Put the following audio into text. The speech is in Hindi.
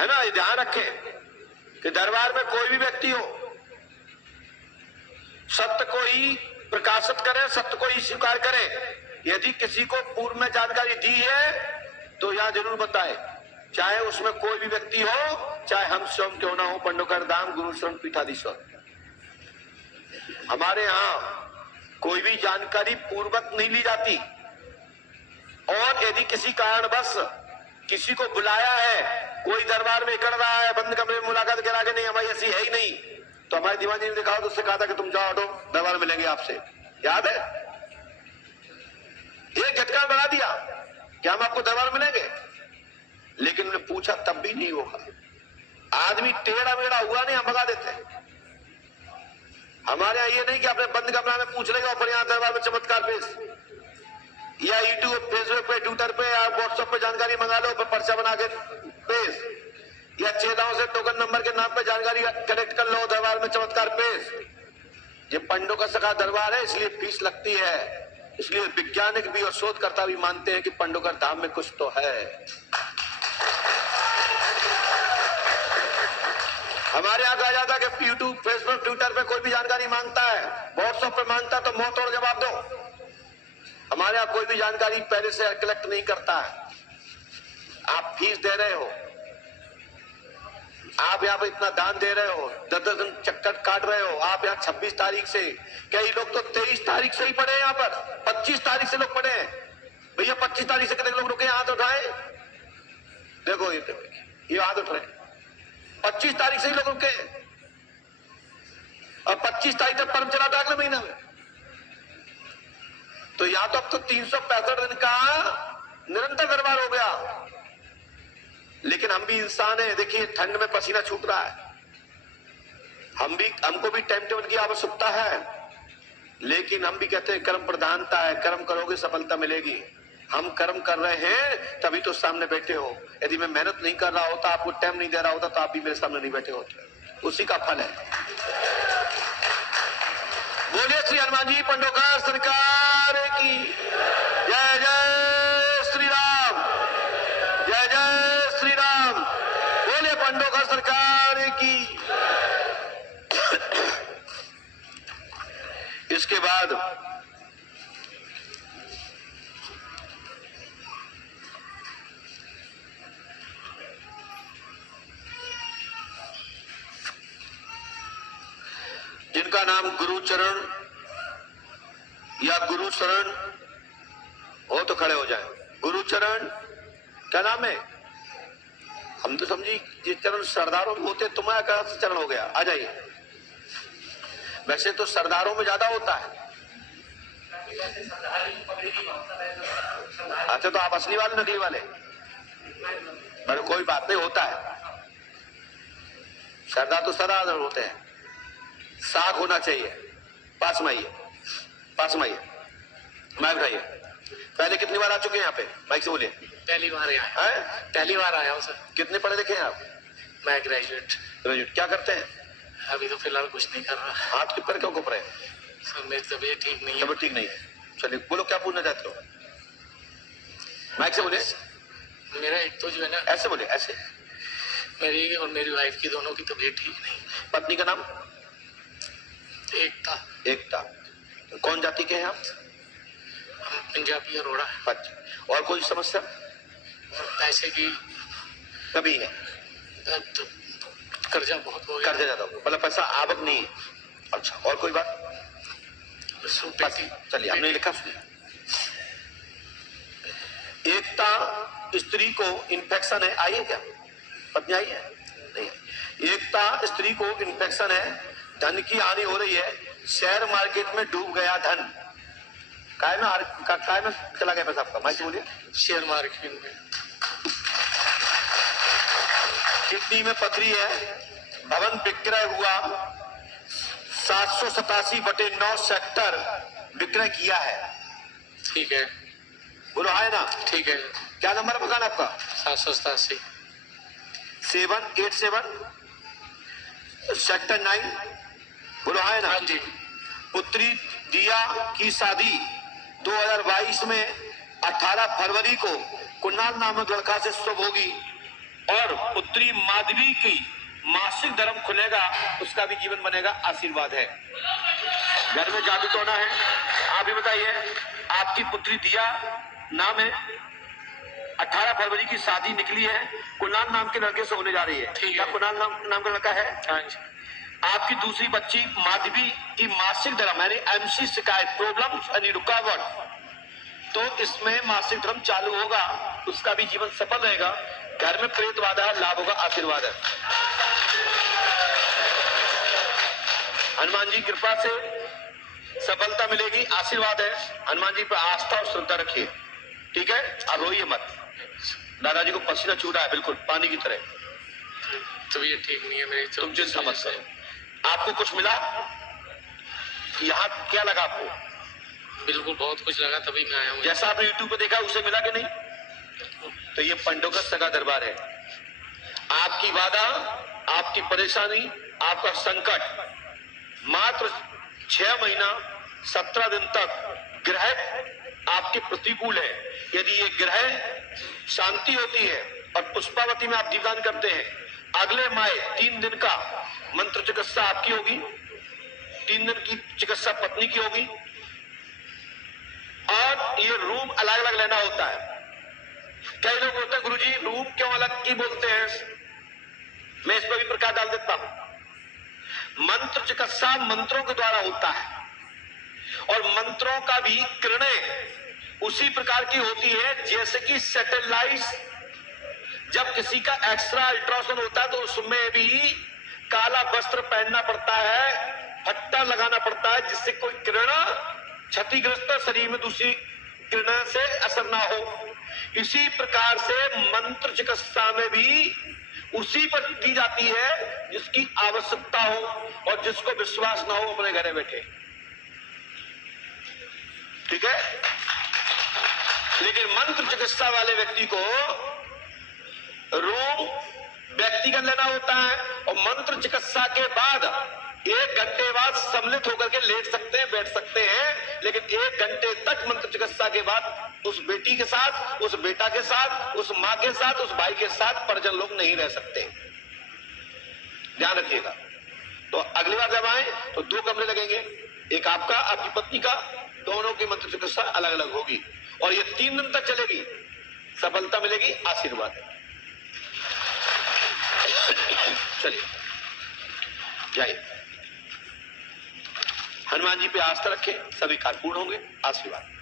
है ना। ये ध्यान रखें कि दरबार में कोई भी व्यक्ति हो, सत्य को ही प्रकाशित करे, सत्य को ही स्वीकार करे। यदि किसी को पूर्व में जानकारी दी है तो यहां जरूर बताए, चाहे उसमें कोई भी व्यक्ति हो, चाहे हम स्वयं क्यों ना हो। पंडोकर धाम गुरु शरण पीठाधीश्वर, हमारे यहां कोई भी जानकारी पूर्वक नहीं ली जाती। और यदि किसी कारणवश किसी को बुलाया है, कोई दरबार में कर रहा है, बंद कमरे में मुलाकात करा के, नहीं हमारी ऐसी है ही नहीं, तो हमारे दीवान जी ने दिखाओ तो उससे कहा था कि तुम जाओ हटो, दरबार मिलेंगे आपसे। याद है? एक झटका बढ़ा दिया कि हम आपको दरबार मिलेंगे, लेकिन उन्हें पूछा तब भी नहीं होगा। आदमी टेढ़ा मेढ़ा हुआ नहीं, हम भगा देते। हमारे यहां ये नहीं कि आपने बंद कमरा में पूछ लेगा और फिर यहां दरबार में चमत्कार पेश, या यूट्यूब, फेसबुक पे, ट्विटर पे या व्हाट्सएप पे जानकारी मंगा लो, फिर पर्चा बना के पेश, या चेलाओं से टोकन नंबर के नाम पे जानकारी कलेक्ट कर लो, दरबार में चमत्कार पेश। ये पंडों का सखा दरबार है, इसलिए फीस लगती है। इसलिए वैज्ञानिक भी और शोधकर्ता भी मानते हैं कि पंडोकर धाम में कुछ तो है। हमारे यहाँ कहा जाता है कि यूट्यूब, फेसबुक, ट्विटर पे कोई भी जानकारी मांगता है, व्हाट्सएप पे मांगता है तो मुंह तोड़ जवाब दो। हमारे यहाँ कोई भी जानकारी पहले से कलेक्ट नहीं करता है। आप फीस दे रहे हो, आप यहाँ पे इतना दान दे रहे हो, 10-10 दिन चक्कर काट रहे हो। आप यहाँ 26 तारीख से, कई लोग तो 23 तारीख से ही पढ़े हैं, यहाँ पर 25 तारीख से लोग पढ़े हैं। भैया 25 तारीख से कितने लोग रुके, हाथ उठाए? देखो ये हाथ उठ रहे, 25 तारीख से ही लोग रुके, और 25 तारीख तक पर्व चला था अगले महीना में। तो यहाँ तो अब तो 365 दिन का निरंतर दरबार हो गया। लेकिन हम भी इंसान हैं, देखिए ठंड में पसीना छूट रहा है, हमको भी टाइम टेबल की आवश्यकता है, लेकिन हम भी कहते हैं कर्म प्रधानता है, कर्म करोगे सफलता मिलेगी। हम कर्म कर रहे हैं तभी तो सामने बैठे हो। यदि मैं मेहनत नहीं कर रहा होता, आपको टाइम नहीं दे रहा होता, तो आप भी मेरे सामने नहीं बैठे होते। उसी का फल है। बोलिए श्री हनुमान जी पंडोकर सरकार की जय। जय श्री राम, जय जय श्री राम। बोले पंडोकर सरकार की। इसके बाद जिनका नाम गुरुचरण या गुरु शरण हो तो खड़े हो जाए। गुरुचरण क्या नाम है? हम तो समझी जिस चरण सरदारों में होते, तुम्हारा कहां से चरण हो गया? आ जाइए। वैसे तो सरदारों में ज्यादा होता है। अच्छा, तो आप असली वाले नकली वाले? पर कोई बात नहीं, होता है। सरदार तो सरदार होते हैं। साख होना चाहिए। पास में आइए, पास में आइए, माइक उठाइए। पहले कितनी बार आ चुके हैं यहाँ पे? माइक से बोलिए। पहली बार आया है। पहली बार आया हूँ सर। कितने पढ़े लिखे हैं आप? मैं ग्रेजुएट। ग्रेजुएट। क्या करते हैं अभी? तो फिलहाल कुछ नहीं कर रहा। हाथ के पैर क्यों घुप रहे हैं? सर मेरी तबीयत ठीक नहीं है। तबीयत ठीक नहीं है? चलिए बोलो, क्या पूछना चाहते हो? माइक से बोले। मेरा एक तो जो है ना, ऐसे बोले, ऐसे। मेरी और मेरी वाइफ की दोनों की तबीयत ठीक नहीं। पत्नी का नाम? एकता। एकता। कौन जाति के हैं आप? हम पंजाबी अरोड़ा। अच्छा। और कोई समस्या? पैसे की कभी है? तो कर्जा बहुत हो गया। कर्जा ज्यादा हो, मतलब पैसा आवक नहीं है। अच्छा, और कोई बात? चलिए, हमने लिखा, सुनिए। एकता स्त्री को इन्फेक्शन है, आई है क्या? पत्नी आई है? नहीं। एकता स्त्री को इन्फेक्शन है, धन की हानि हो रही है, शेयर मार्केट में डूब गया धन। काय में चला गया पैसा आपका? माइक से बोलिए। शेयर मार्केट में। किडनी में पथरी है, भवन विक्रय हुआ, 787/9 सेक्टर विक्रय किया है। ठीक है। बोलो है ना? ठीक है। क्या नंबर है मकान आपका? 787 787 सेक्टर 9। बोलो है ना? हाँ जी। पुत्री दिया की शादी 2022 में 18 फरवरी को कुणाल नामक लड़का से शुभ होगी, और पुत्री माधवी की मासिक धर्म खुलेगा, उसका भी जीवन बनेगा, आशीर्वाद है। घर में जादू टोना है। आप भी बताइए, आपकी पुत्री दिया नाम है, 18 फरवरी की शादी निकली है, कुणाल नाम के लड़के से होने जा रही है। ठीक क्या है। कुणाल नाम का लड़का है? हाँ जी। आपकी दूसरी बच्ची माधवी की मासिक धर्म यानी एमसी शिकायत, प्रॉब्लम्स यानी रुकावट, तो इसमें मासिक धर्म चालू होगा, उसका भी जीवन सफल रहेगा। घर में प्रेत बाधा है, लाभ होगा, आशीर्वाद है। हनुमान जी की कृपा से सफलता मिलेगी, आशीर्वाद है। हनुमान जी पर आस्था और श्रद्धा रखिए, ठीक है? अब रोइए मत। दादाजी को पसीना छूट रहा है, बिल्कुल पानी की तरह। तबीयत ठीक नहीं है मेरी, तो तुम चिंता मत करो। आपको कुछ मिला? यहाँ क्या लगा आपको? बिल्कुल बहुत कुछ लगा, तभी मैं आया हूँ। जैसा आपने यूट्यूब पे देखा उसे मिला कि नहीं? तो ये पंडों का सगा दरबार है। आपकी बाधा, आपकी परेशानी, आपका संकट मात्र 6 महीना 17 दिन तक ग्रह आपके प्रतिकूल है। यदि ये ग्रह शांति होती है और पुष्पावती में आप दीपदान करते हैं, अगले माह 3 दिन का मंत्र चिकित्सा आपकी होगी, 3 दिन की चिकित्सा पत्नी की होगी। और ये रूम अलग अलग लेना होता है। कई लोग बोलते हैं गुरुजी रूम क्यों अलग की बोलते हैं? मैं इस पर भी प्रकाश डाल देता हूं। मंत्र चिकित्सा मंत्रों के द्वारा होता है और मंत्रों का भी किरणें उसी प्रकार की होती है जैसे कि सैटेलाइट। जब किसी का एक्सरा अल्ट्रासाउंड होता है तो उसमें भी काला वस्त्र पहनना पड़ता है, फट्टा लगाना पड़ता है, जिससे कोई किरण क्षतिग्रस्त शरीर में दूसरी किरण से असर ना हो। इसी प्रकार से मंत्र चिकित्सा में भी उसी पर दी जाती है जिसकी आवश्यकता हो और जिसको विश्वास ना हो अपने घरे बैठे, ठीक है? लेकिन मंत्र चिकित्सा वाले व्यक्ति को रूम व्यक्तिगत लेना होता है और मंत्र चिकित्सा के बाद 1 घंटे बाद सम्मिलित होकर के लेट सकते हैं, बैठ सकते हैं, लेकिन 1 घंटे तक मंत्र चिकित्सा के बाद उस बेटी के साथ, उस बेटा के साथ, उस मां के साथ, उस भाई के साथ परिजन लोग नहीं रह सकते। ध्यान रखिएगा। तो अगली बार जब आए तो 2 कमरे लगेंगे, एक आपका, आपकी पत्नी का, दोनों की मंत्र चिकित्सा अलग अलग होगी और ये 3 दिन तक चलेगी, सफलता मिलेगी, आशीर्वाद है। चलिए जाइए, हनुमान जी पे आस्था रखें, सभी कार्य पूर्ण होंगे, आशीर्वाद।